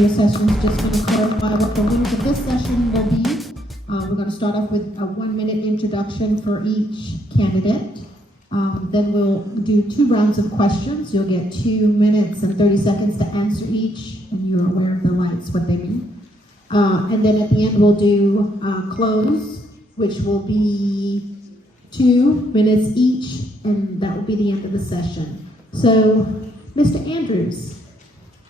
previous sessions, just going to clarify what the length of this session will be. We're going to start off with a 1-minute introduction for each candidate. Then we'll do 2 rounds of questions. You'll get 2 minutes and 30 seconds to answer each, and you're aware of the lights, what they mean. And then at the end, we'll do close, which will be 2 minutes each, and that will be the end of the session. So, Mr. Andrews,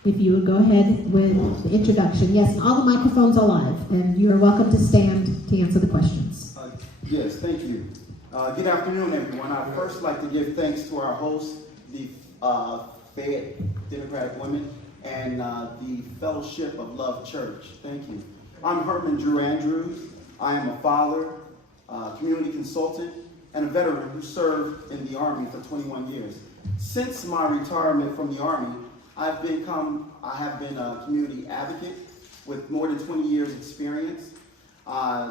if you would go ahead with the introduction. Yes, and all the microphones are live, and you're welcome to stand to answer the questions. Yes, thank you. Good afternoon, everyone. I'd first like to give thanks to our hosts, the Fayette Democratic Women, and the Fellowship of Love Church. Thank you. I'm Herman Drew Andrews. I am a father, community consultant, and a veteran who served in the Army for 21 years. Since my retirement from the Army, I have been a community advocate with more than 20 years experience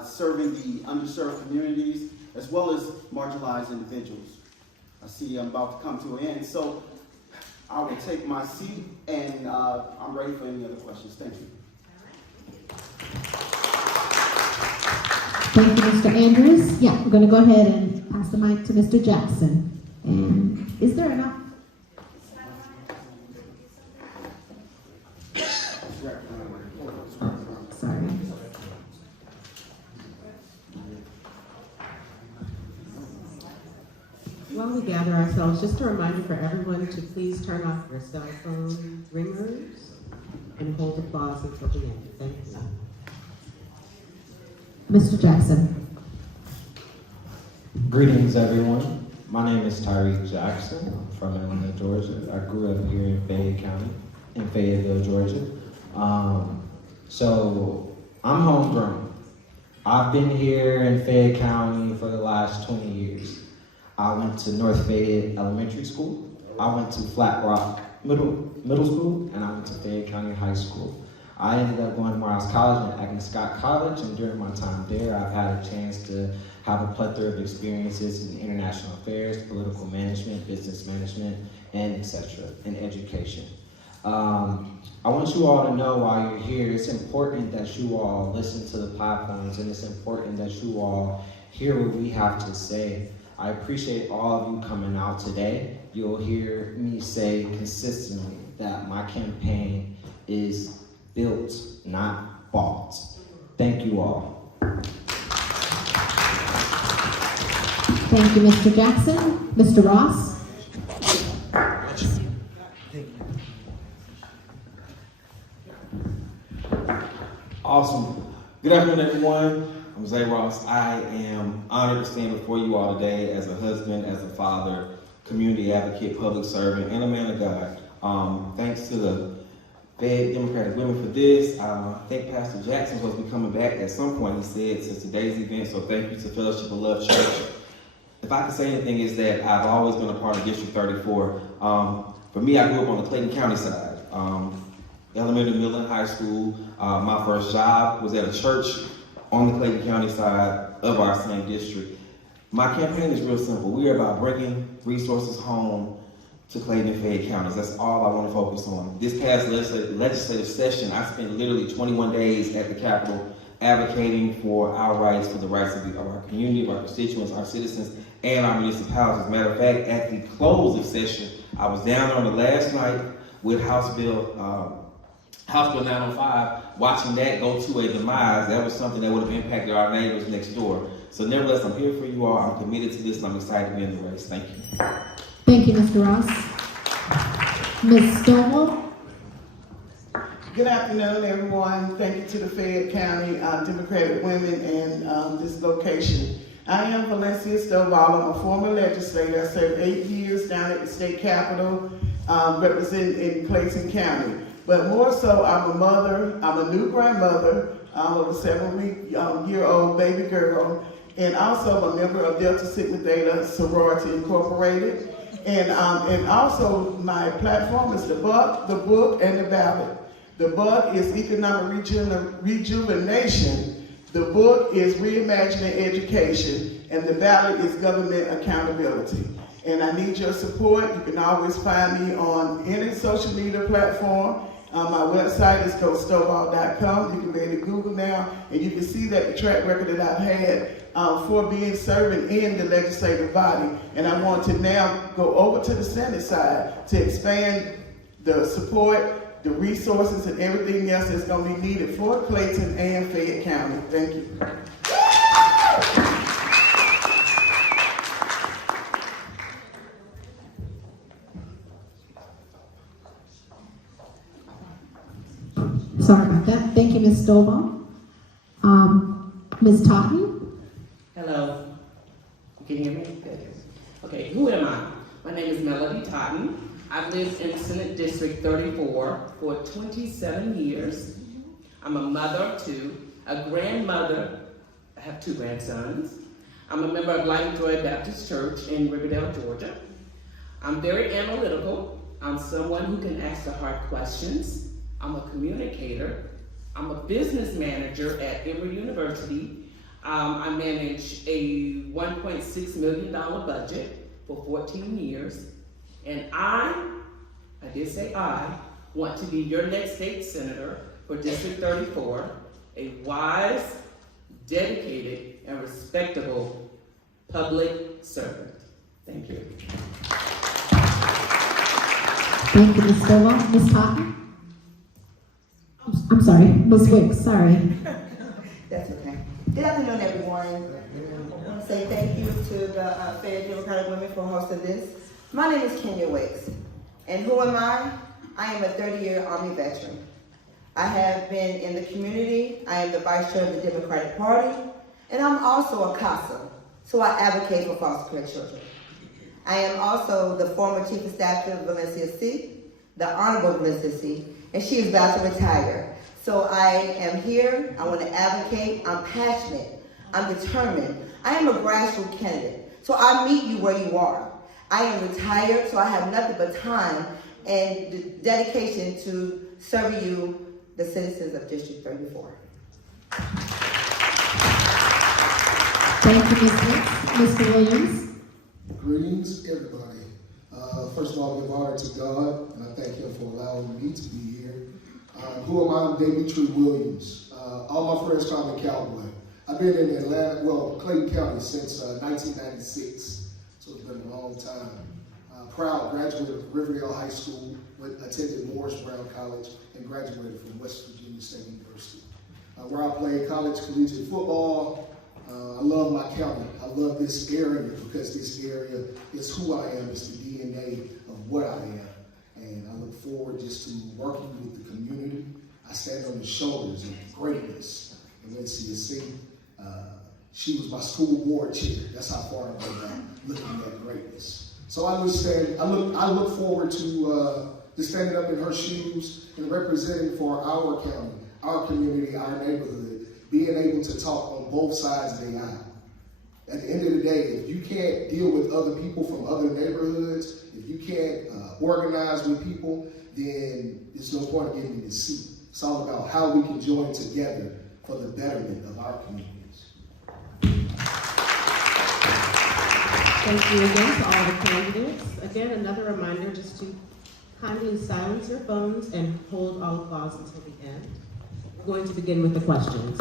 serving the underserved communities as well as marginalized individuals. I see I'm about to come to an end, so I will take my seat and I'm ready for any other questions. Thank you. Thank you, Mr. Andrews. Yeah, we're going to go ahead and pass the mic to Mr. Jackson. And is there enough? Sorry. While we gather ourselves, just a reminder for everyone to please turn off your cell phone ringers and hold applause until the end. Thank you. Mr. Jackson. Greetings, everyone. My name is Tyriq Jackson. I'm from Atlanta, Georgia. I grew up here in Fayette County, in Fayetteville, Georgia. So I'm homegrown. I've been here in Fayette County for the last 20 years. I went to North Fayette Elementary School. I went to Flat Rock Middle School, and I went to Fayette County High School. I ended up going to Morehouse College and Agnes Scott College, and during my time there, I've had a chance to have a plethora of experiences in international affairs, political management, business management, and etc., and education. I want you all to know while you're here, it's important that you all listen to the platforms, and it's important that you all hear what we have to say. I appreciate all of you coming out today. You'll hear me say consistently that my campaign is built, not bought. Thank you all. Thank you, Mr. Jackson. Mr. Ross. Awesome. Good afternoon, everyone. I'm Zay Ross. I am honored to stand before you all today as a husband, as a father, community advocate, public servant, and a man of God. Thanks to the Fayette Democratic Women for this. I think Pastor Jackson was be coming back at some point, he said, since today's event, so thank you to Fellowship of Love Church. If I can say anything is that I've always been a part of District 34. For me, I grew up on the Clayton County side. Elementary, middle, and high school. My first job was at a church on the Clayton County side of our same district. My campaign is real simple. We are about bringing resources home to Clayton and Fayette counties. That's all I want to focus on. This past legislative session, I spent literally 21 days at the Capitol advocating for our rights, for the rights of our community, of our constituents, our citizens, and our municipalities. As a matter of fact, at the close of session, I was down there on the last night with House Bill 905, watching that go to a demise. That was something that would have impacted our neighbors next door. So nevertheless, I'm here for you all. I'm committed to this, and I'm excited to be in the race. Thank you. Thank you, Mr. Ross. Ms. Stovall. Good afternoon, everyone. Thank you to the Fayette County Democratic Women and this location. I am Valencia Stovall. I'm a former legislator. I served 8 years down at the state capitol, representing Clayton County. But more so, I'm a mother. I'm a new grandmother of a 7-year-old baby girl, and also I'm a member of Delta Sigma Theta Sorority Incorporated. And also my platform is the book, and the ballot. The book is Economic Rejuvenation. The book is Reimagining Education, and the ballot is Government Accountability. And I need your support. You can always find me on any social media platform. My website is Stovall.com. You can be able to Google now, and you can see that the track record that I've had for being serving in the legislative body. And I want to now go over to the Senate side to expand the support, the resources, and everything else that's going to be needed for Clayton and Fayette County. Thank you. Sorry about that. Thank you, Ms. Stovall. Ms. Totten? Hello. Can you hear me? Good. Okay, who am I? My name is Melody Totten. I've lived in Senate District 34 for 27 years. I'm a mother of two, a grandmother. I have two grandsons. I'm a member of Light and Joy Baptist Church in Riverdale, Georgia. I'm very analytical. I'm someone who can ask the hard questions. I'm a communicator. I'm a business manager at Emory University. I manage a $1.6 million budget for 14 years. And I did say I, want to be your next state senator for District 34, a wise, dedicated, and respectable public servant. Thank you. Thank you, Ms. Stovall. Ms. Totten? I'm sorry, Ms. Wicks, sorry. That's okay. Good afternoon, everyone. I want to say thank you to the Fayette Democratic Women for hosting this. My name is Kenya Wicks, and who am I? I am a 30-year Army veteran. I have been in the community. I am the vice chair of the Democratic Party, and I'm also a CASA, so I advocate for foster care children. I am also the former chief of staff to Valencia C, the Honorable Valencia C, and she is about to retire. So I am here, I want to advocate, I'm passionate, I'm determined. I am a grassroots candidate, so I meet you where you are. I am retired, so I have nothing but time and dedication to serving you, the citizens of District 34. Thank you, Ms. Wicks. Mr. Williams? Greetings, everybody. First of all, give honor to God, and I thank Him for allowing me to be here. Who am I? I'm Daymetrie Williams. All my friends call me Cowboy. I've been in Atlanta, Clayton County since 1996, so it's been a long time. Proud graduate of Riverdale High School, attended Morris Brown College, and graduated from West Virginia State University, where I played college collegiate football. I love my county. I love this area because this area is who I am. It's the DNA of what I am. And I look forward just to working with the community. I stand on the shoulders of greatness. Valencia C. She was my school board chair. That's how far I go back, looking at greatness. So I look forward to standing up in her shoes and representing for our county, our community, our neighborhood, being able to talk on both sides of the aisle. At the end of the day, if you can't deal with other people from other neighborhoods, if you can't organize with people, then there's no point in getting this seat. It's all about how we can join together for the betterment of our communities. Thank you again to all the candidates. Again, another reminder just to kindly silence your phones and hold all applause until the end. We're going to begin with the questions.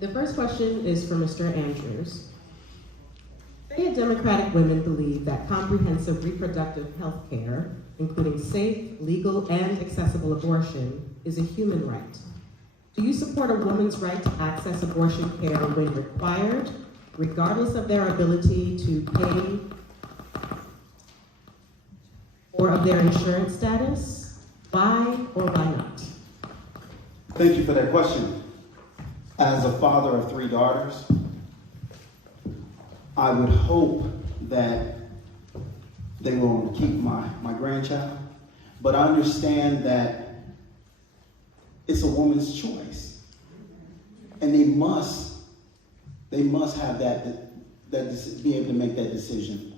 The first question is for Mr. Andrews. Fayette Democratic women believe that comprehensive reproductive health care, including safe, legal, and accessible abortion, is a human right. Do you support a woman's right to access abortion care when required, regardless of their ability to pay or of their insurance status? Why or why not? Thank you for that question. As a father of 3 daughters, I would hope that they will keep my grandchild, but I understand that it's a woman's choice, and they must have be able to make that decision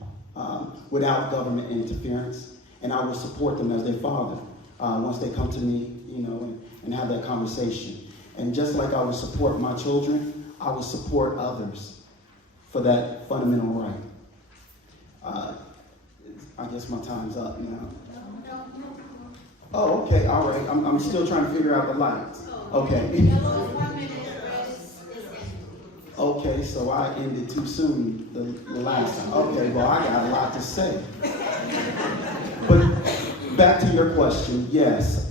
without government interference, and I will support them as their father once they come to me, and have that conversation. And just like I would support my children, I would support others for that fundamental right. I guess my time's up now. Oh, okay, all right. I'm still trying to figure out the lights. Okay. Okay, so I ended too soon the last time. Okay, well, I got a lot to say. But back to your question, yes.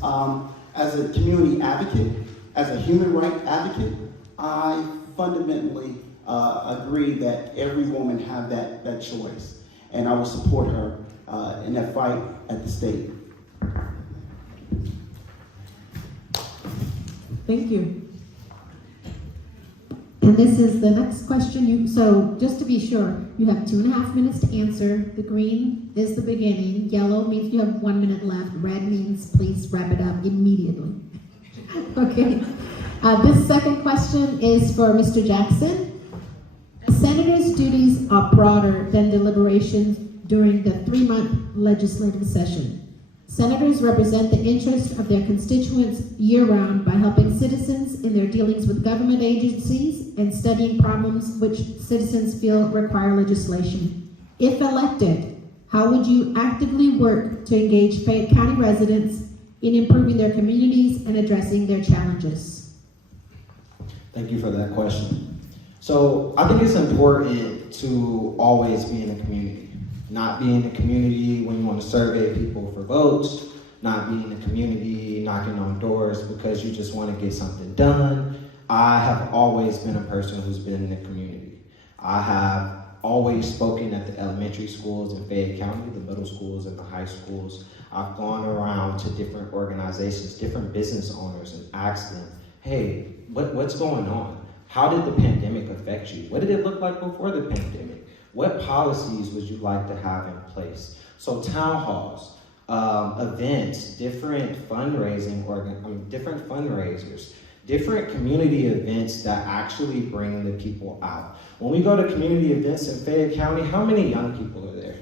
As a community advocate, as a human rights advocate, I fundamentally agree that every woman have that choice. And I will support her in that fight at the state. Thank you. And this is the next question. So just to be sure, you have 2.5 minutes to answer. The green is the beginning. Yellow means you have 1 minute left. Red means please wrap it up immediately. Okay. This second question is for Mr. Jackson. A senator's duties are broader than deliberations during the 3-month legislative session. Senators represent the interests of their constituents year-round by helping citizens in their dealings with government agencies and studying problems which citizens feel require legislation. If elected, how would you actively work to engage Fayette County residents in improving their communities and addressing their challenges? Thank you for that question. So I think it's important to always be in a community. Not be in the community when you want to survey people for votes, not be in the community knocking on doors because you just want to get something done. I have always been a person who's been in the community. I have always spoken at the elementary schools in Fayette County, the middle schools and the high schools. I've gone around to different organizations, different business owners, and asked them, hey, what's going on? How did the pandemic affect you? What did it look like before the pandemic? What policies would you like to have in place? So town halls, events, different different fundraisers, different community events that actually bring the people out. When we go to community events in Fayette County, how many young people are there?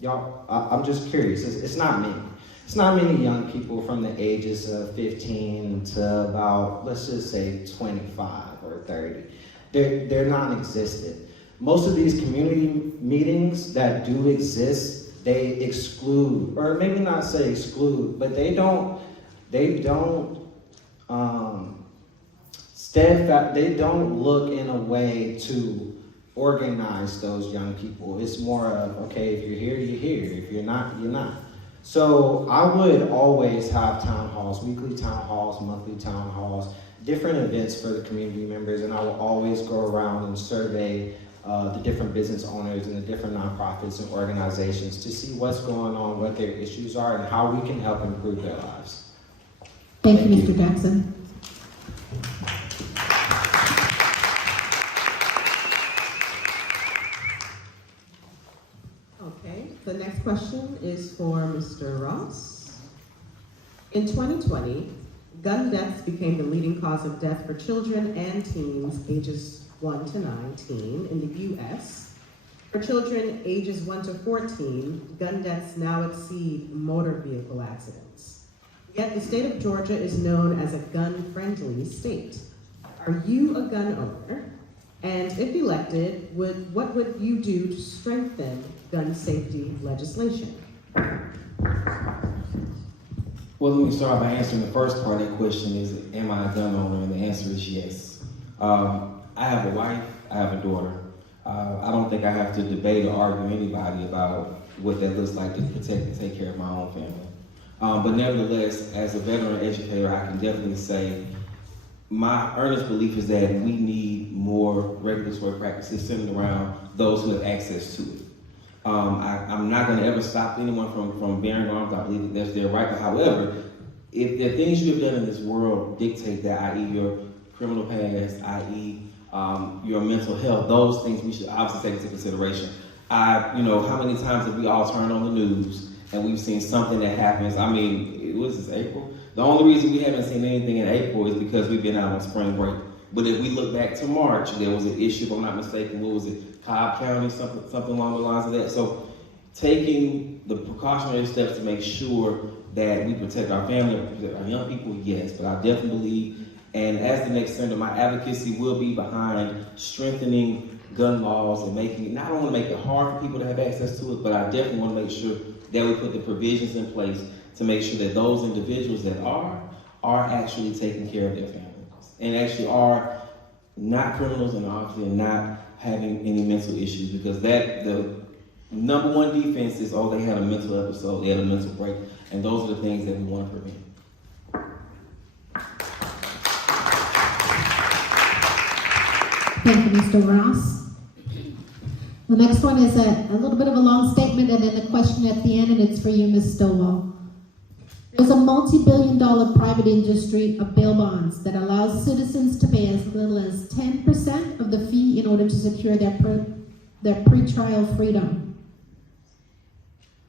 Y'all, I'm just curious. It's not many. It's not many young people from the ages of 15 to about, let's just say 25 or 30. They're non-existent. Most of these community meetings that do exist, they exclude, or maybe not say exclude, but they don't look in a way to organize those young people. It's more of, okay, if you're here, you're here. If you're not, you're not. So I would always have town halls, weekly town halls, monthly town halls, different events for the community members, and I will always go around and survey the different business owners and the different nonprofits and organizations to see what's going on, what their issues are, and how we can help improve their lives. Thank you, Mr. Jackson. Okay, the next question is for Mr. Ross. In 2020, gun deaths became the leading cause of death for children and teens ages 1 to 19 in the U.S. For children ages 1 to 14, gun deaths now exceed motor vehicle accidents. Yet the state of Georgia is known as a gun-friendly state. Are you a gun owner? And if elected, what would you do to strengthen gun safety legislation? Well, let me start by answering the first part of that question is, am I a gun owner? And the answer is yes. I have a wife, I have a daughter. I don't think I have to debate or argue anybody about what that looks like to protect and take care of my own family. But nevertheless, as a veteran educator, I can definitely say my earnest belief is that we need more regulatory practices centered around those who have access to it. I'm not going to ever stop anyone from bearing arms. I believe that that's their right. But however, if the things you have done in this world dictate that, i.e. your criminal past, i.e. Your mental health, those things we should obviously take into consideration. How many times have we all turned on the news and we've seen something that happens? I mean, it was this April. The only reason we haven't seen anything in April is because we've been out on spring break. But if we look back to March, there was an issue, if I'm not mistaken, what was it, Cobb County, something along the lines of that. So taking the precautionary steps to make sure that we protect our family, protect our young people, yes, but I definitely believe, and as the next senator, my advocacy will be behind strengthening gun laws and making it, not only make it hard for people to have access to it, but I definitely want to make sure that we put the provisions in place to make sure that those individuals that are actually taking care of their families and actually are not criminals and obviously not having any mental issues, because the number one defense is, oh, they had a mental episode, they had a mental break, and those are the things that we want to prevent. Thank you, Mr. Ross. The next one is a little bit of a long statement and then a question at the end, and it's for you, Ms. Stovall. There's a multi-billion-dollar private industry of bail bonds that allows citizens to pay as little as 10% of the fee in order to secure their pretrial freedom.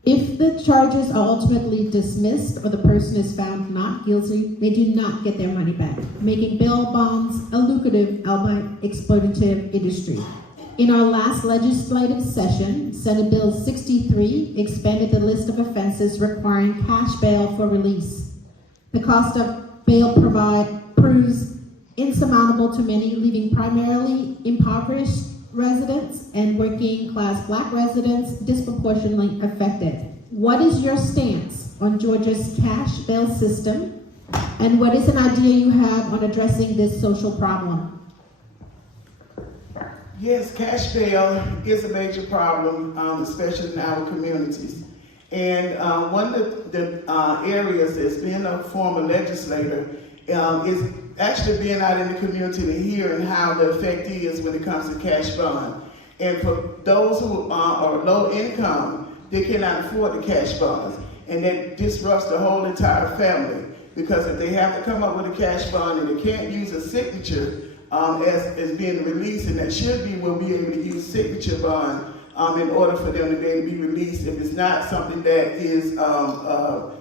If the charges are ultimately dismissed or the person is found not guilty, they do not get their money back, making bail bonds a lucrative, albeit exploitative industry. In our last legislative session, Senate Bill 63 expanded the list of offenses requiring cash bail for release. The cost of bail proves insurmountable to many, leaving primarily impoverished residents and working class Black residents disproportionately affected. What is your stance on Georgia's cash bail system, and what is an idea you have on addressing this social problem? Yes, cash bail is a major problem, especially in our communities. And one of the areas that's being a former legislator is actually being out in the community and hearing how the effect is when it comes to cash bond. And for those who are low income, they cannot afford the cash bonds. And that disrupts the whole entire family, because if they have to come up with a cash bond and they can't use a signature as being released, and that should be, will be able to use signature bond in order for them to be able to be released if it's not something that is a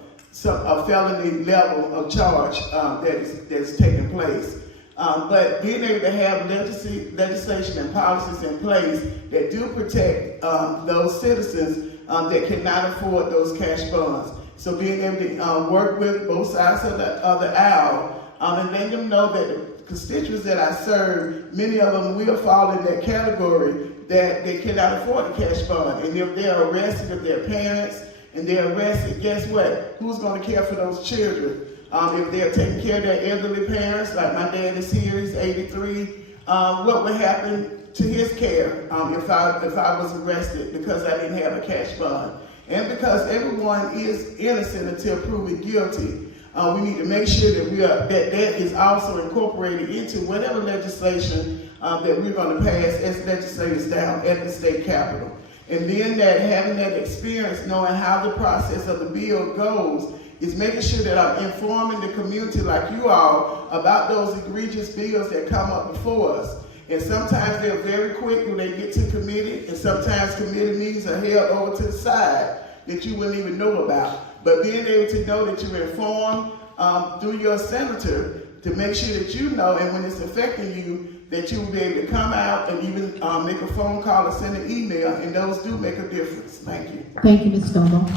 felony level of charge that's taking place. But being able to have legislation and policies in place that do protect those citizens that cannot afford those cash bonds. So being able to work with both sides of the aisle and letting them know that the constituents that I serve, many of them will fall in that category that they cannot afford the cash bond. And if they're arrested, if they're parents and they're arrested, guess what? Who's going to care for those children? If they're taking care of their elderly parents, like my dad is here, he's 83, what would happen to his care if I was arrested because I didn't have a cash bond? And because everyone is innocent until proven guilty, we need to make sure that that is also incorporated into whatever legislation that we're going to pass as legislators down at the state capitol. And then having that experience, knowing how the process of the bill goes, is making sure that I'm informing the community like you all about those egregious bills that come up before us. And sometimes they're very quick when they get to committee, and sometimes committee meetings are held over to the side that you wouldn't even know about. But being able to know that you're informed through your senator to make sure that you know, and when it's affecting you, that you will be able to come out and even make a phone call or send an email, and those do make a difference. Thank you. Thank you, Ms. Stovall.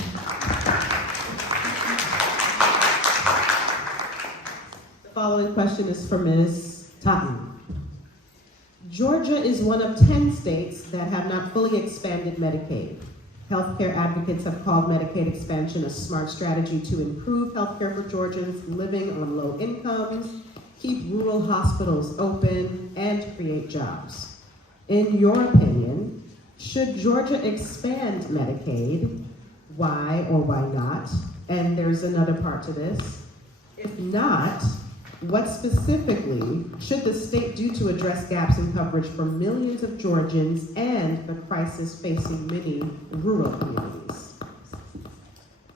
The following question is for Ms. Totten. Georgia is one of 10 states that have not fully expanded Medicaid. Healthcare advocates have called Medicaid expansion a smart strategy to improve healthcare for Georgians living on low incomes, keep rural hospitals open, and create jobs. In your opinion, should Georgia expand Medicaid? Why or why not? And there's another part to this. If not, what specifically should the state do to address gaps in coverage for millions of Georgians and the crisis facing many rural communities?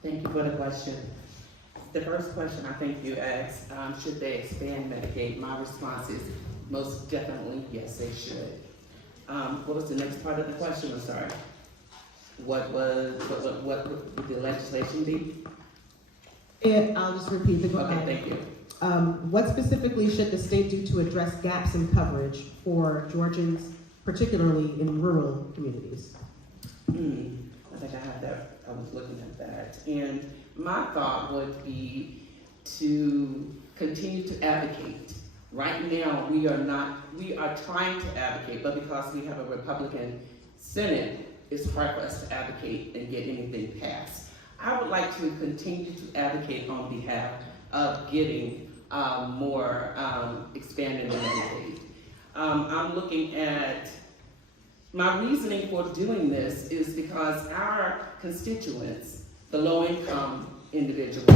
Thank you for the question. The first question I think you asked, should they expand Medicaid? My response is most definitely yes, they should. What was the next part of the question? I'm sorry. What would the legislation be? I'll just repeat the question. Okay, thank you. What specifically should the state do to address gaps in coverage for Georgians, particularly in rural communities? I think I had that. I was looking at that. And my thought would be to continue to advocate. Right now, we are trying to advocate, but because we have a Republican Senate, it's hard for us to advocate and get anything passed. I would like to continue to advocate on behalf of getting more expanded Medicaid. I'm looking at, my reasoning for doing this is because our constituents, the low-income individuals,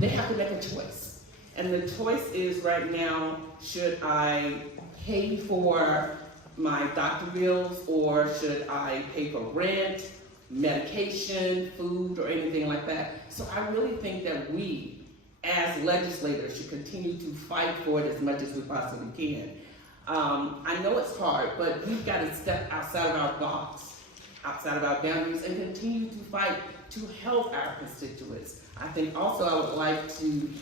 they have to make a choice. And the choice is right now, should I pay for my doctor bills, or should I pay for rent, medication, food, or anything like that? So I really think that we, as legislators, should continue to fight for it as much as we possibly can. I know it's hard, but we've got to step outside of our box, outside of our boundaries, and continue to fight to help our constituents. I think also I would like to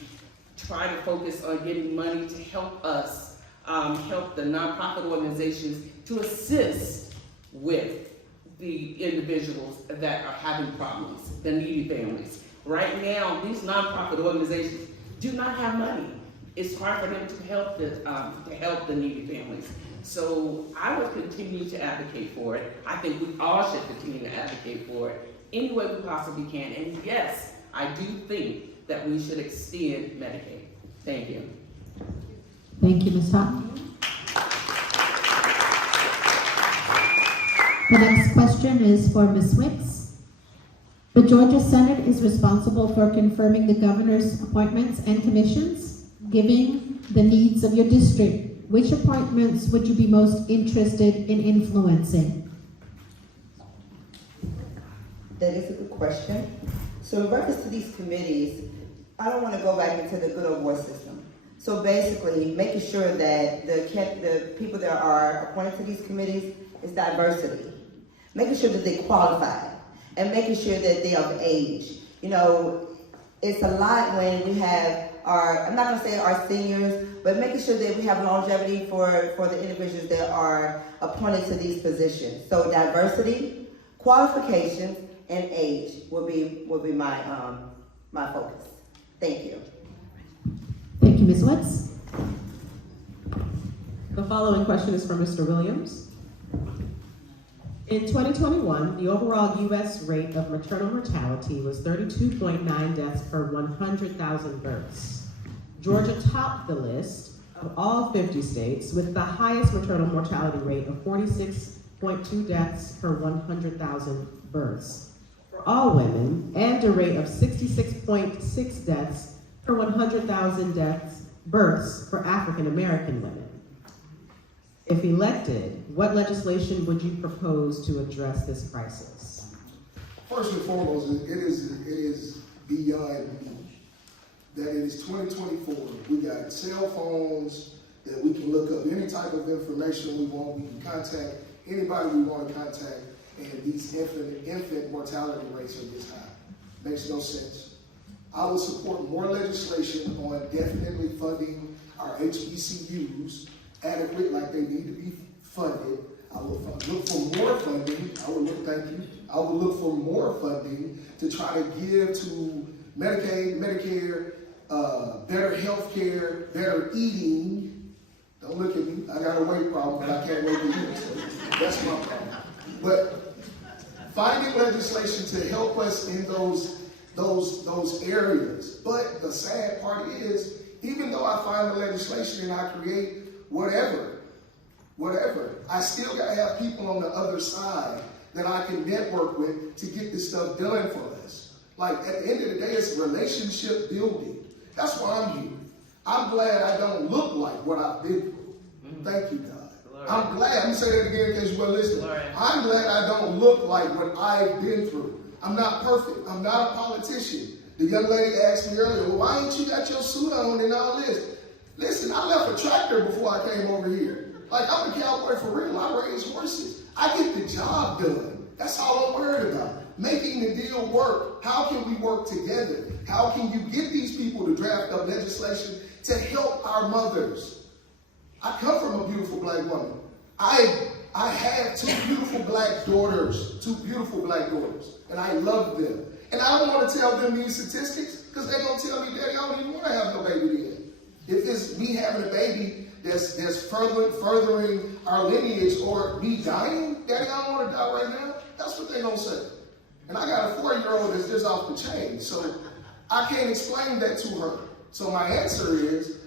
try to focus on getting money to help us, help the nonprofit organizations to assist with the individuals that are having problems, the needy families. Right now, these nonprofit organizations do not have money. It's hard for them to help the needy families. So I would continue to advocate for it. I think we all should continue to advocate for it any way we possibly can. And yes, I do think that we should extend Medicaid. Thank you. Thank you, Ms. Totten. The next question is for Ms. Wicks. The Georgia Senate is responsible for confirming the governor's appointments and commissions, given the needs of your district. Which appointments would you be most interested in influencing? That is a good question. So in reference to these committees, I don't want to go back into the good old boy system. So basically, making sure that the people that are appointed to these committees is diversity. Making sure that they qualify, and making sure that they are of age. You know, it's a lot when we have I'm not gonna say our seniors, but making sure that we have longevity for the individuals that are appointed to these positions. So diversity, qualifications, and age will be my my focus. Thank you. Thank you, Ms. Wicks. The following question is for Mr. Williams. In 2021, the overall U.S. rate of maternal mortality was 32.9 deaths per 100,000 births. Georgia topped the list of all 50 states with the highest maternal mortality rate of 46.2 deaths per 100,000 births for all women, and a rate of 66.6 deaths per 100,000 births for African American women. If elected, what legislation would you propose to address this crisis? First and foremost, it is beyond me that it is 2024. We got cell phones that we can look up any type of information we want. We can contact anybody we want to contact, and these infant mortality rates are this high. Makes no sense. I would support more legislation on definitely funding our HBCUs adequate, like they need to be funded. I would look for more funding. I would look for more funding to try to give to Medicaid, Medicare, better health care, better eating. Don't look at me. I got a weight problem, but I can't wait to eat. So that's my problem. But finding legislation to help us in those areas. But the sad part is, even though I find the legislation and I create whatever, I still gotta have people on the other side that I can network with to get this stuff done for us. Like, at the end of the day, it's relationship building. That's why I'm here. I'm glad I don't look like what I've been through. Thank you, God. Glory. I'm glad, I'm gonna say that again in case you weren't listening. I'm glad I don't look like what I've been through. I'm not perfect. I'm not a politician. The young lady asked me earlier, well, why ain't you got your suit on and all this? Listen, I left a tractor before I came over here. Like, I'm a cowboy for real. I raise horses. I get the job done. That's all I'm worried about. Making the deal work. How can we work together? How can you get these people to draft up legislation to help our mothers? I come from a beautiful black woman. I have two beautiful black daughters, and I love them. And I don't want to tell them these statistics because they're going to tell me, Daddy, I don't even want to have no baby then. If it's me having a baby that's furthering our lineage, or me dying, Daddy, I don't want to die right now. That's what they're going to say. And I got a 4-year-old that's just off the chain. So I can't explain that to her. So my answer is,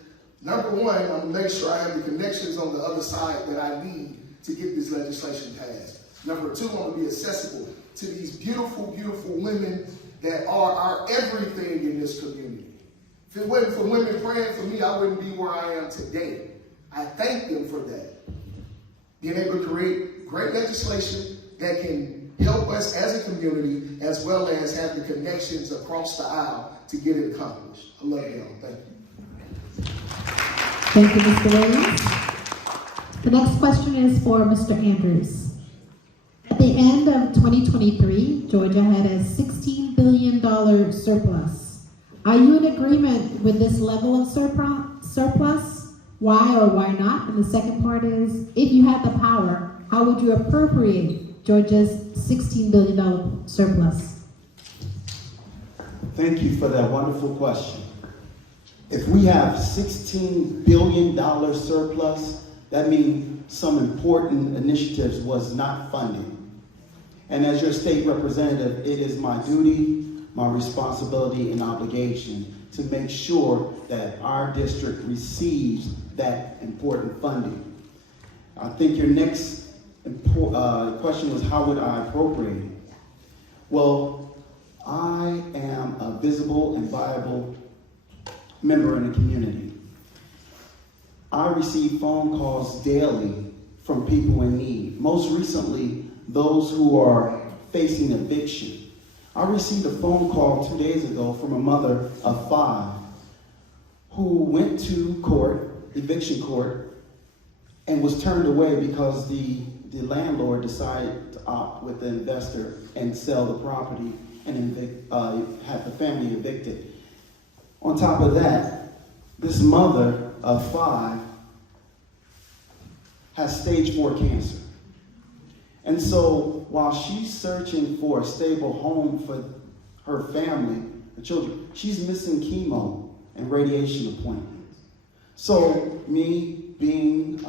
number one, I'm gonna make sure I have the connections on the other side that I need to get this legislation passed. Number two, I'm gonna be accessible to these beautiful, beautiful women that are our everything in this community. If it wasn't for women praying for me, I wouldn't be where I am today. I thank them for that. Being able to create great legislation that can help us as a community, as well as have the connections across the aisle to get it accomplished. I love y'all. Thank you. Thank you, Mr. Williams. The next question is for Mr. Andrews. At the end of 2023, Georgia had a $16 billion surplus. Are you in agreement with this level of surplus? Why or why not? And the second part is, if you had the power, how would you appropriate Georgia's $16 billion surplus? Thank you for that wonderful question. If we have $16 billion surplus, that means some important initiatives was not funded. And as your state representative, it is my duty, my responsibility, and obligation to make sure that our district receives that important funding. I think your next question was, how would I appropriate it? Well, I am a visible and viable member in the community. I receive phone calls daily from people in need. Most recently, those who are facing eviction. I received a phone call 2 days ago from a mother of 5 who went to court, eviction court, and was turned away because the landlord decided to opt with the investor and sell the property and have the family evicted. On top of that, this mother of 5 has stage 4 cancer. And so while she's searching for a stable home for her family, her children, she's missing chemo and radiation appointments. So me being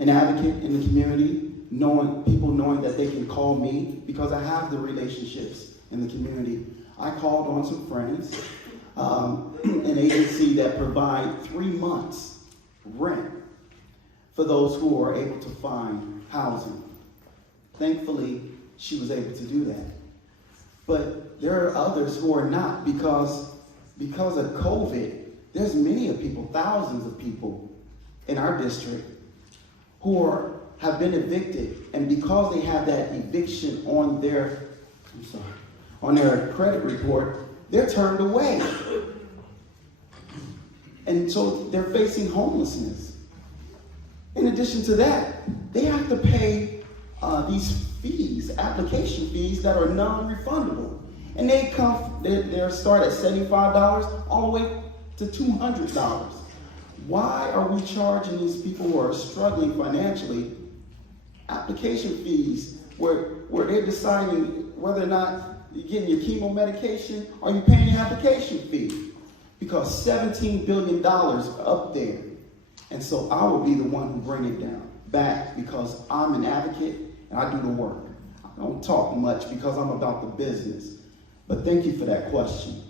an advocate in the community, knowing that they can call me because I have the relationships in the community, I called on some friends, an agency that provide 3 months rent for those who are able to find housing. Thankfully, she was able to do that. But there are others who are not because of COVID. There's many of people, thousands of people in our district who have been evicted, and because they have that eviction on their credit report, they're turned away. And so they're facing homelessness. In addition to that, they have to pay these fees, application fees that are non-refundable. And they start at $75 all the way to $200. Why are we charging these people who are struggling financially application fees where they're deciding whether or not you're getting your chemo medication or you're paying your application fee? Because $17 billion up there. And so I will be the one who bring it down back because I'm an advocate and I do the work. I don't talk much because I'm about the business. But thank you for that question.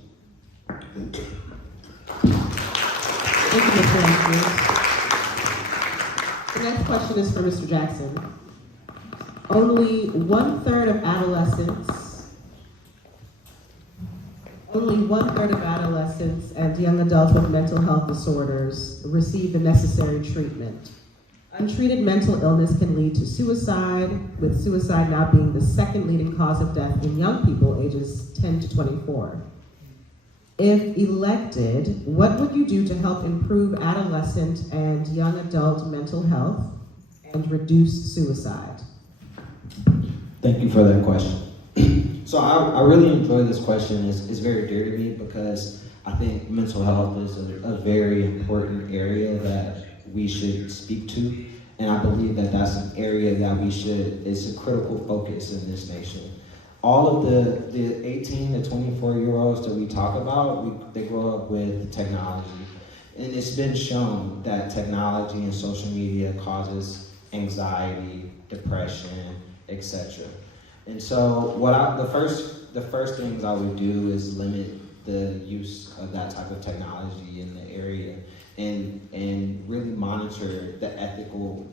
Thank you. Thank you, Mr. Andrews. The next question is for Mr. Jackson. Only 1/3 of adolescents and young adults with mental health disorders receive the necessary treatment. Untreated mental illness can lead to suicide, with suicide now being the second leading cause of death in young people ages 10 to 24. If elected, what would you do to help improve adolescent and young adult mental health and reduce suicide? Thank you for that question. So I really enjoy this question. It's very dear to me because I think mental health is a very important area that we should speak to. And I believe that that's an area that it's a critical focus in this nation. All of the 18 to 24-year-olds that we talk about, they grow up with technology. And it's been shown that technology and social media causes anxiety, depression, etc. And so the first things I would do is limit the use of that type of technology in the area, and really monitor the ethical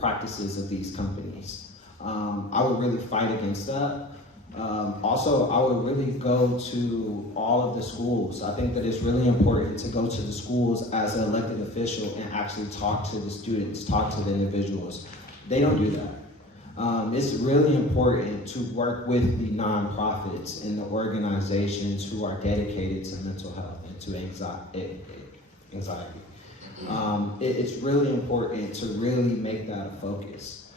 practices of these companies. I would really fight against that. Also, I would really go to all of the schools. I think that it's really important to go to the schools as an elected official and actually talk to the students, talk to the individuals. They don't do that. It's really important to work with the nonprofits and the organizations who are dedicated to mental health and to anxiety. It's really important to really make that a focus,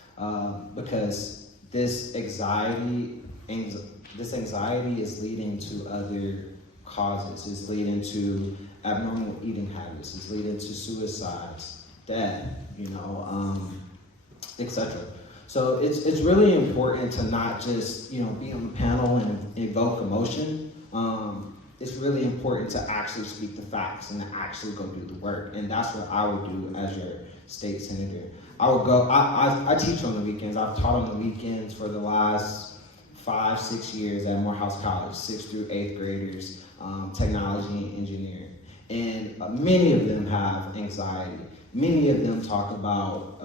because this anxiety is leading to other causes. It's leading to abnormal eating habits. It's leading to suicides, death, etc. So it's really important to not just be on the panel and evoke emotion. It's really important to actually speak the facts and to actually go do the work. And that's what I would do as your state senator. I would go. I teach on the weekends. I've taught on the weekends for the last 5-6 years at Morehouse College, 6th through 8th graders, technology and engineering. And many of them have anxiety. Many of them talk about,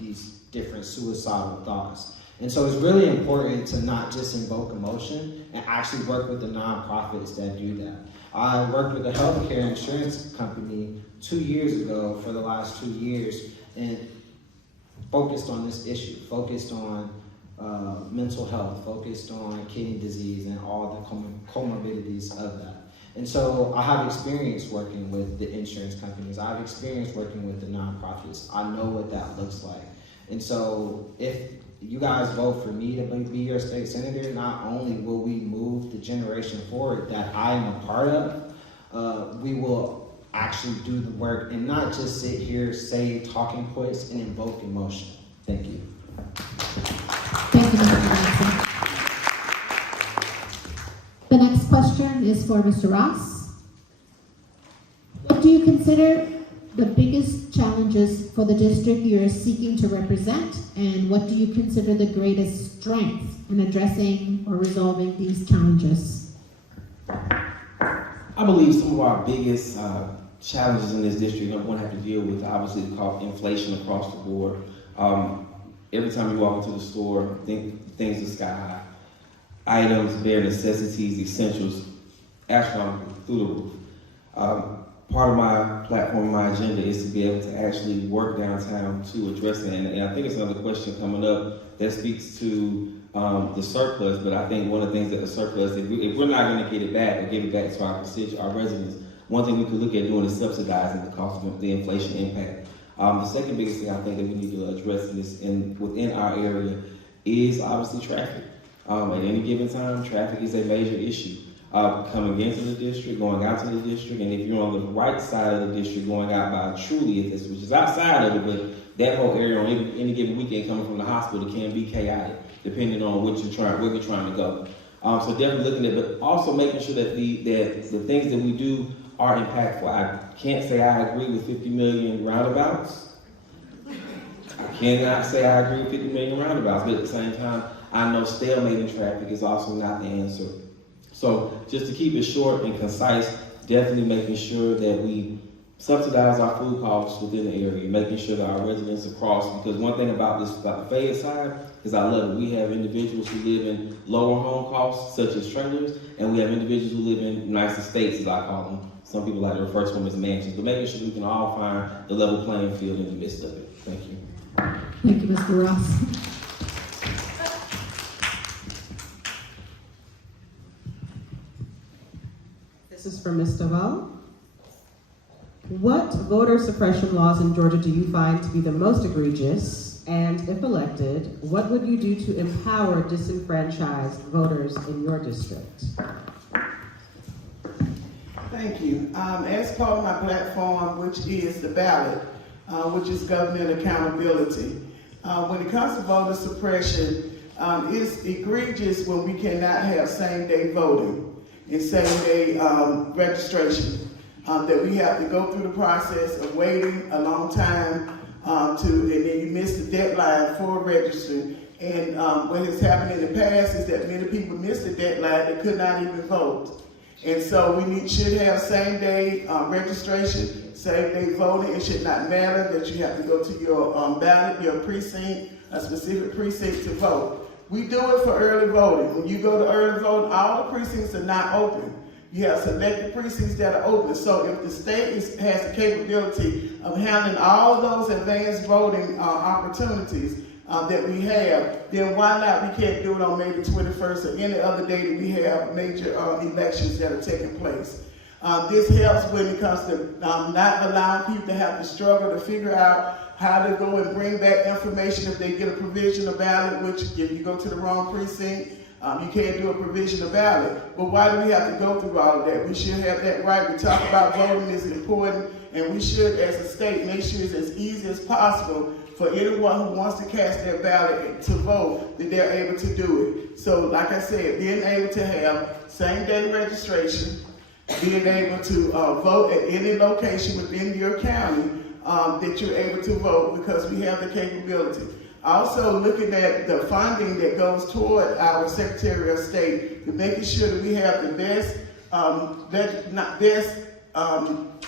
these different suicidal thoughts. And so it's really important to not just invoke emotion and actually work with the nonprofits that do that. I worked with a healthcare insurance company 2 years ago for the last 2 years and focused on this issue, focused on mental health, focused on kidney disease and all the comorbidities of that. And so I have experience working with the insurance companies. I have experience working with the nonprofits. I know what that looks like. And so if you guys vote for me to be your state senator, not only will we move the generation forward that I am a part of, we will actually do the work and not just sit here, say talking points, and invoke emotion. Thank you. Thank you, Mr. Johnson. The next question is for Mr. Ross. What do you consider the biggest challenges for the district you are seeking to represent, and what do you consider the greatest strength in addressing or resolving these challenges? I believe some of our biggest challenges in this district that we're going to have to deal with, obviously, called inflation across the board. Every time you walk into the store, things are sky high. Items, bare necessities, essentials, astronomically through the roof. Part of my platform, my agenda is to be able to actually work downtown to address it. And I think it's another question coming up that speaks to the surplus, but I think one of the things that the surplus, if we're not going to get it back or give it back to our residents, one thing we could look at doing is subsidizing the cost of the inflation impact. The second biggest thing I think that we need to address within our area is obviously traffic. At any given time, traffic is a major issue. Coming into the district, going out to the district, and if you're on the right side of the district, going out by Truly, which is outside of it, but that whole area on any given weekend coming from the hospital can be chaotic, depending on where you're trying to go. So definitely looking at, but also making sure that the things that we do are impactful. I can't say I agree with 50 million roundabouts. I cannot say I agree with 50 million roundabouts, but at the same time, I know stalemate in traffic is also not the answer. So just to keep it short and concise, definitely making sure that we subsidize our food costs within the area, making sure that our residents across, because one thing about the Fayette side is I love it. We have individuals who live in lower home costs, such as trailers, and we have individuals who live in nice estates, as I call them. Some people like to refer to them as mansions, but making sure we can all find the level playing field in the midst of it. Thank you. Thank you, Mr. Ross. This is for Ms. Stovall. What voter suppression laws in Georgia do you find to be the most egregious? And if elected, what would you do to empower disenfranchised voters in your district? Thank you. As part of my platform, which is the ballot, which is government accountability, when it comes to voter suppression, it's egregious when we cannot have same-day voting and same-day registration, that we have to go through the process of waiting a long time and then you miss the deadline for registering. And what has happened in the past is that many people missed the deadline and could not even vote. And so we should have same day registration, same day voting. It should not matter that you have to go to your ballot, your precinct, a specific precinct to vote. We do it for early voting. When you go to early voting, all the precincts are not open. You have selected precincts that are open. So if the state has the capability of handling all those advanced voting opportunities that we have, then why not we can't do it on May the 21st or any other day that we have major elections that are taking place. This helps when it comes to not allowing people to have to struggle to figure out how to go and bring back information if they get a provisional ballot, which if you go to the wrong precinct, you can't do a provisional ballot. But why do we have to go through all of that? We should have that right. We talk about voting is important, and we should, as a state, make sure it's as easy as possible for anyone who wants to cast their ballot to vote, that they're able to do it. So, like I said, being able to have same-day registration, being able to vote at any location within your county, that you're able to vote because we have the capability. Also looking at the funding that goes toward our Secretary of State, making sure that we have the best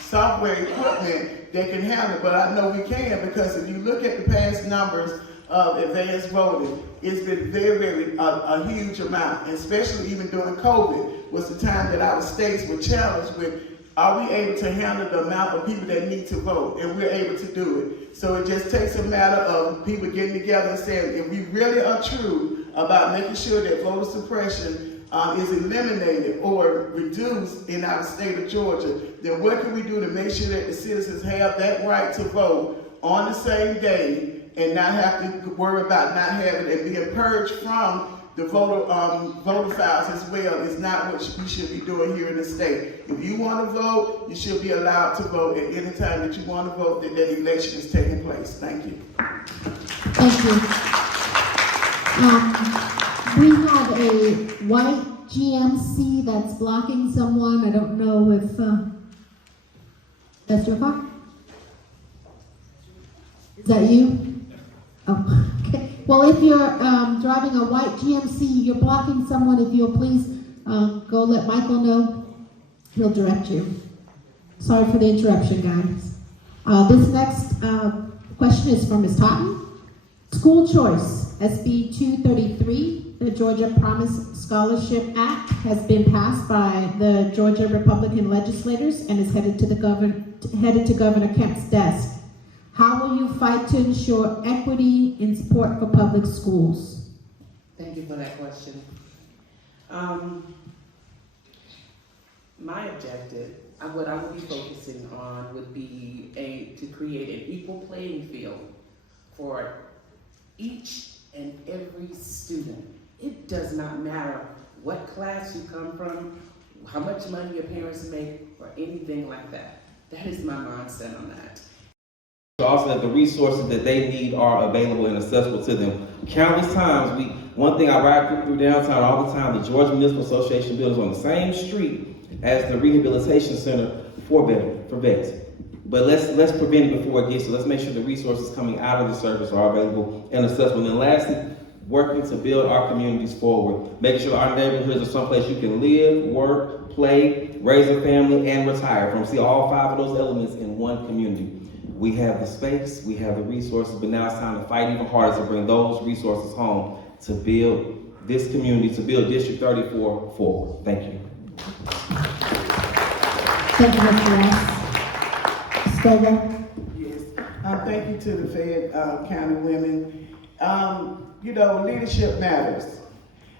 software equipment that can handle it. But I know we can, because if you look at the past numbers of advanced voting, it's been very a huge amount, especially even during COVID was the time that our states were challenged with, are we able to handle the amount of people that need to vote? And we're able to do it. So it just takes a matter of people getting together and saying, if we really are true about making sure that voter suppression is eliminated or reduced in our state of Georgia, then what can we do to make sure that the citizens have that right to vote on the same day and not have to worry about not having it and being purged from the voter files as well is not what we should be doing here in the state. If you want to vote, you should be allowed to vote at any time that you want to vote, that election is taking place. Thank you. Thank you. We have a white GMC that's blocking someone. I don't know if that's your car? Is that you? Oh, okay. Well, if you're driving a white GMC, you're blocking someone, if you'll please go let Michael know. He'll direct you. Sorry for the interruption, guys. This next question is from Ms. Totten. School choice, SB 233, the Georgia Promise Scholarship Act, has been passed by the Georgia Republican legislators and is headed to Governor Kemp's desk. How will you fight to ensure equity and support for public schools? Thank you for that question. My objective, what I would be focusing on would be to create an equal playing field for each and every student. It does not matter what class you come from, how much money your parents make, or anything like that. That is my mindset on that. Also that the resources that they need are available and accessible to them. Countless times, one thing I ride through downtown all the time, the Georgia Municipal Association building on the same street as the rehabilitation center for vets. But let's prevent it before it gets to. Let's make sure the resources coming out of the service are available and accessible. And then lastly, working to build our communities forward, making sure our neighborhoods are someplace you can live, work, play, raise a family, and retire from. See all 5 of those elements in one community. We have the space, we have the resources, but now it's time to fight even harder to bring those resources home to build this community, to build District 34 forward. Thank you. Thank you, Mr. Ross. Stovall. Yes. Thank you to the Fayette County women. Leadership matters.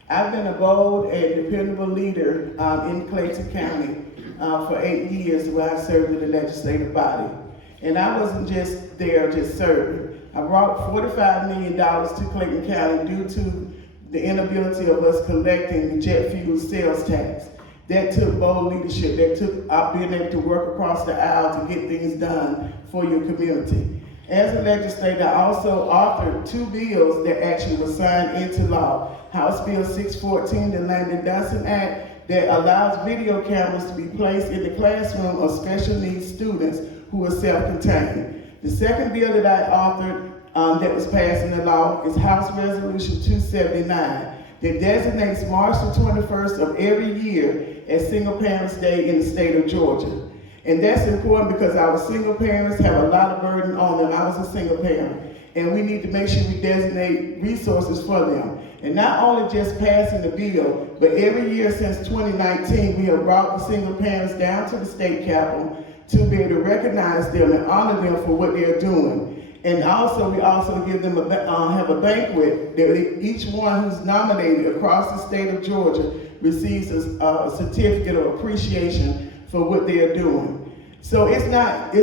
I've been a bold and dependable leader in Clayton County for 8 years where I served in the legislative body. And I wasn't just there just serving. I brought $45 million to Clayton County due to the inability of us collecting the jet fuel sales tax. That took bold leadership. That took being able to work across the aisle to get things done for your community. As a legislator, I also authored 2 bills that actually were signed into law. House Bill 614, the Landon-Johnson Act, that allows video cameras to be placed in the classroom of special needs students who are self-contained. The second bill that I authored that was passed into law is House Resolution 279 that designates March the 21st of every year as Single Parents Day in the state of Georgia. And that's important because our single parents have a lot of burden on them. I was a single parent. And we need to make sure we designate resources for them. And not only just passing the bill, but every year since 2019, we have brought the single parents down to the state capitol to be able to recognize them and honor them for what they're doing. And also, we also give them have a banquet that each one who's nominated across the state of Georgia receives a certificate of appreciation for what they are doing. So it's not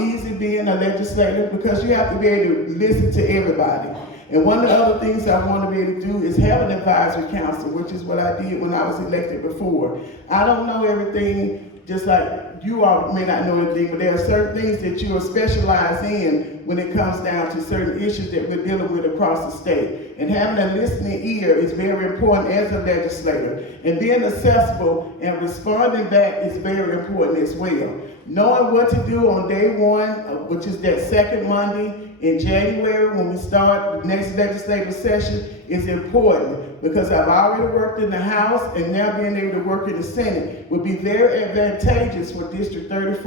easy being a legislator because you have to be able to listen to everybody. And one of the other things I want to be able to do is have an advisory council, which is what I did when I was elected before. I don't know everything, just like you all may not know anything, but there are certain things that you are specialized in when it comes down to certain issues that we're dealing with across the state. And having a listening ear is very important as a legislator. And being accessible and responding back is very important as well. Knowing what to do on day one, which is that second Monday in January when we start the next legislative session, is important because I've already worked in the House and now being able to work in the Senate would be very advantageous for District 34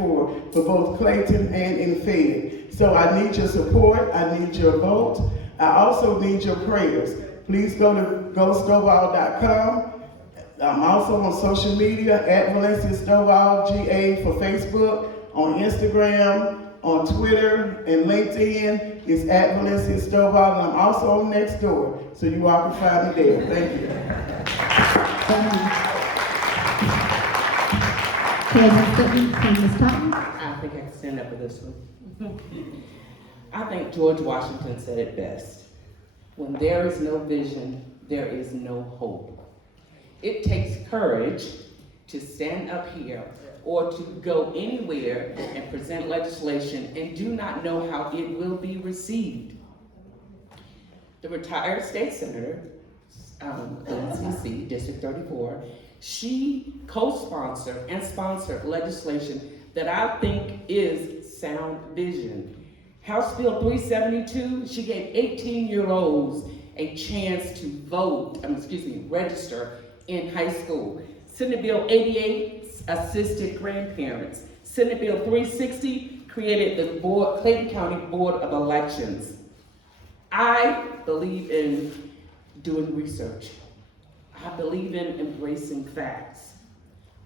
for both Clayton and in Fayette. So I need your support, I need your vote, I also need your prayers. Please go to Stovall.com. I'm also on social media at Valencia Stovall GA for Facebook, on Instagram, on Twitter, and LinkedIn is at Valencia Stovall, and I'm also on Nextdoor, so you all can find me there. Thank you. Closing statement from Ms. Totten. I think I can stand up for this one. I think George Washington said it best. When there is no vision, there is no hope. It takes courage to stand up here or to go anywhere and present legislation and do not know how it will be received. The retired state senator, CC, District 34, she co-sponsored and sponsored legislation that I think is sound vision. House Bill 372, she gave 18-year-olds a chance to register in high school. Senate Bill 88 assisted grandparents. Senate Bill 360 created the Clayton County Board of Elections. I believe in doing research. I believe in embracing facts.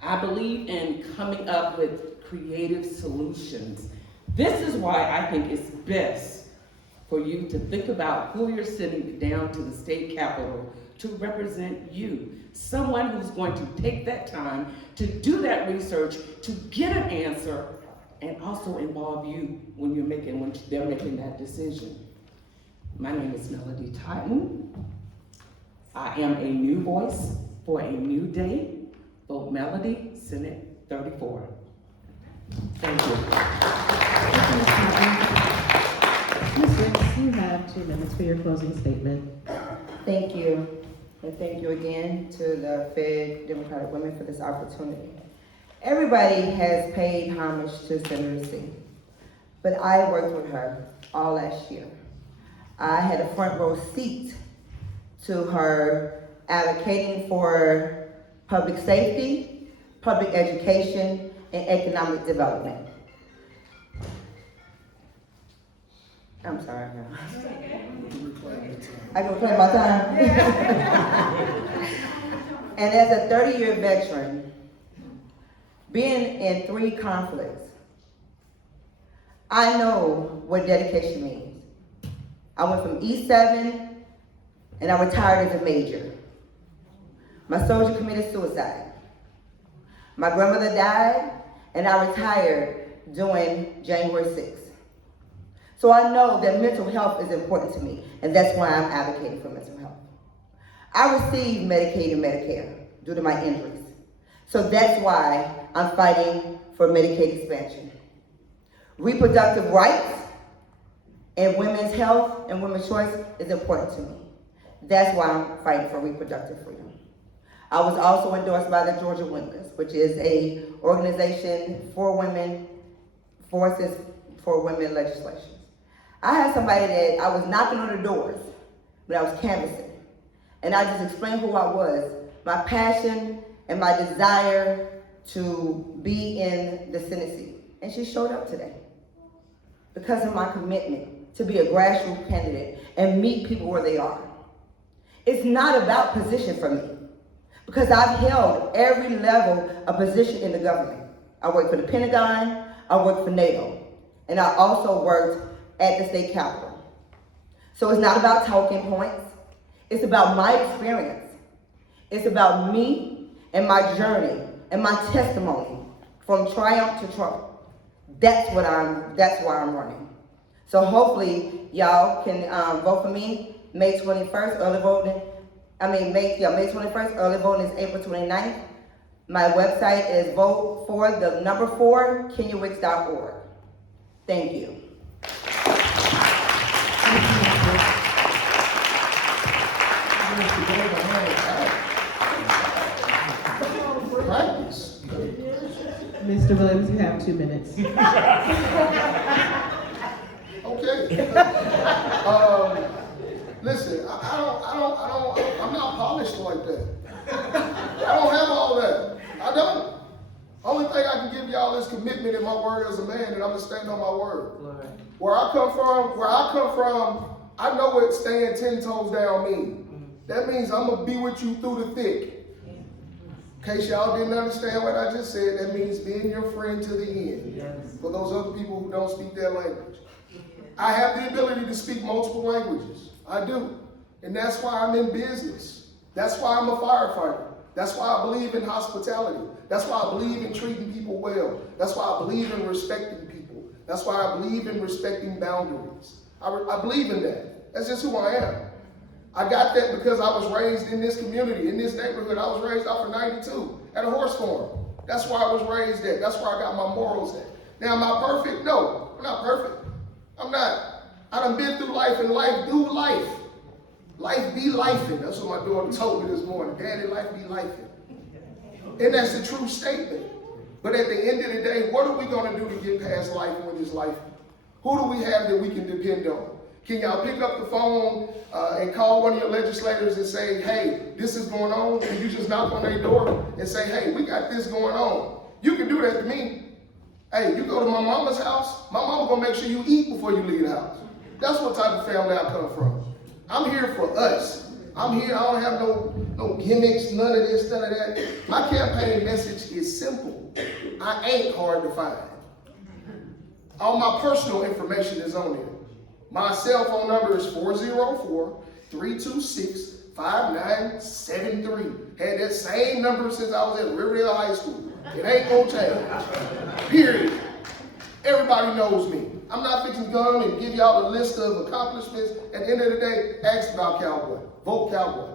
I believe in coming up with creative solutions. This is why I think it's best for you to think about who you're sitting down to the state capitol to represent you. Someone who's going to take that time to do that research, to get an answer, and also involve you when they're making that decision. My name is Melody Totten. I am a new voice for a new day. Vote Melody, Senate 34. Thank you. Ms. Wicks, you have 2 minutes for your closing statement. Thank you. And thank you again to the Fayette Democratic Women for this opportunity. Everybody has paid homage to Senator C, but I worked with her all last year. I had a front row seat to her advocating for public safety, public education, and economic development. I'm sorry, y'all. I can reclaim my time. And as a 30-year veteran, being in 3 conflicts, I know what dedication means. I went from E7 and I retired as a major. My soldier committed suicide. My grandmother died and I retired during January 6th. So I know that mental health is important to me, and that's why I'm advocating for mental health. I receive Medicaid and Medicare due to my injuries. So that's why I'm fighting for Medicaid expansion. Reproductive rights and women's health and women's choice is important to me. That's why I'm fighting for reproductive freedom. I was also endorsed by the Georgia Windless, which is an organization for women, for women legislation. I had somebody that I was knocking on the doors, but I was canvassing. And I just explained who I was, my passion and my desire to be in the Senate seat. And she showed up today because of my commitment to be a grassroots candidate and meet people where they are. It's not about position for me because I've held every level of position in the government. I worked for the Pentagon, I worked for NATO, and I also worked at the state capitol. So it's not about talking points. It's about my experience. It's about me and my journey and my testimony from triumph to Trump. That's why I'm running. So hopefully y'all can vote for me May 21st, early voting. May 21st, early voting is April 29th. My website is vote4kenyawicks.org. Thank you. Practice. Mr. Williams, you have 2 minutes. Okay. Listen, I'm not polished like that. I don't have all that. I don't. Only thing I can give y'all is commitment in my word as a man, and I'm gonna stand on my word. Right. Where I come from, I know what staying 10 toes down means. That means I'm gonna be with you through the thick. In case y'all didn't understand what I just said, that means being your friend to the end. Yes. For those other people who don't speak that language. I have the ability to speak multiple languages. I do. And that's why I'm in business. That's why I'm a firefighter. That's why I believe in hospitality. That's why I believe in treating people well. That's why I believe in respecting people. That's why I believe in respecting boundaries. I believe in that. That's just who I am. I got that because I was raised in this community, in this neighborhood. I was raised out for 92 at a horse farm. That's where I was raised at. That's where I got my morals at. Now, am I perfect? No, I'm not perfect. I'm not. I done been through life, and life do life. Life be lifing. That's what my daughter told me this morning. Daddy, life be lifing. And that's the true statement. But at the end of the day, what are we going to do to get past life when it's life? Who do we have that we can depend on? Can y'all pick up the phone and call one of your legislators and say, hey, this is going on? And you just knock on their door and say, hey, we got this going on. You can do that to me. Hey, you go to my mama's house, my mama gonna make sure you eat before you leave the house. That's what type of family I come from. I'm here for us. I'm here, I don't have no gimmicks, none of this, none of that. My campaign message is simple. I ain't hard to find. All my personal information is on there. My cell phone number is 404-326-5973. Had that same number since I was at Riverdale High School. It ain't gonna change. Period. Everybody knows me. I'm not fixing to go and give y'all a list of accomplishments. At the end of the day, ask about Cowboy. Vote Cowboy.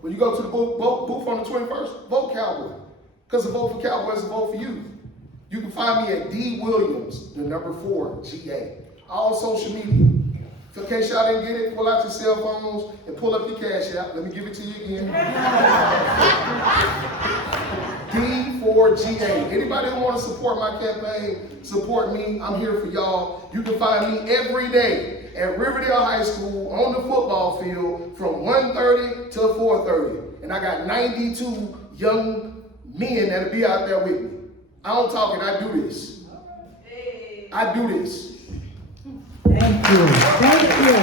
When you go to the booth on the 21st, vote Cowboy. Because a vote for Cowboy is a vote for you. You can find me at D. Williams, the number 4, GA. All social media. In case y'all didn't get it, pull out your cell phones and pull up your cash app. Let me give it to you again. D4GA. Anybody who want to support my campaign, support me. I'm here for y'all. You can find me every day at Riverdale High School on the football field from 1:30 till 4:30. And I got 92 young men that'll be out there with me. I don't talk and I do this. I do this. Thank you. Thank you.